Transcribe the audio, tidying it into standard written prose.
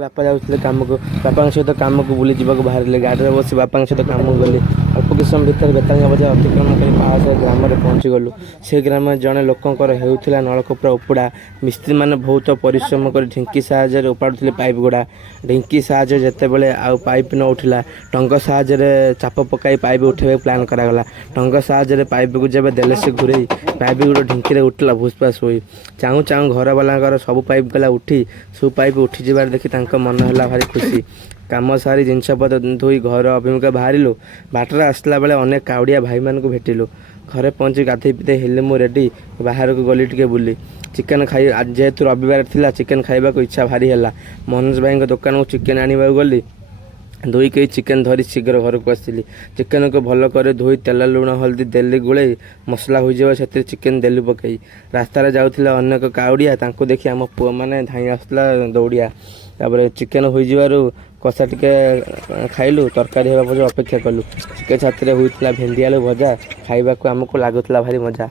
बापा जाऊे कम को बापा सहित कम को बुली जावाक बाहर गाड़ी बस बापा सहित कम गली अल्प किछ समय भितर बेतांगा बजार अतिक्रमण कर पास ग्राम में पहुँची गलु से ग्राम जड़े लोकंर होता नलकूपर उपड़ा मिस्त्री मैंने बहुत परिश्रम कर ढिंकी साहय उपाड़ुले पाइप गुड़ा ढिंकी साहय जिते बड़े आउ पाइप न उठिला टंग साहय चाप पकई पाइप उठे प्लां करागला टंग साहय पाइप को जब देले से घूरे पाइप गुड़ा ढिंकी उठला भूसपास हो चाहू चाहू घर वाला सब पाइप गला उठी सब पाइप उठी जबार देखी मन है भारी खुशी कम सारी जिनपतर धोई घर अभिमुखे बाहर बाटर आसला बेले अनेक काउड़िया भाई मान को भेटिलु घरे पहुँची गाधे पीते हेले मु रेडी बाहर को गली टे बुली चिकेन खाई जेहेतु रविवार थिला चिकेन खाइबा को इच्छा भारी है मनोज भाई दुकान को चिकेन आने गली धोई कई चिकेन धरी शीघ्र घर को आसली चिकेन को भल कर धोई तेल लुण हल्दी देली गोले मसला हो से चिकेन देलु पकई रास्तार जाऊला अनेक काउड़िया देखी आम पुआ मैंने धाई आसला दौड़िया तापर चिकेन हो कषा टिके खाइलु तरकारी होगा अपेक्षा कलु चिकेन छाती होता भेंडी आलू भजा खाइबा को आमको लगुला भारी मजा।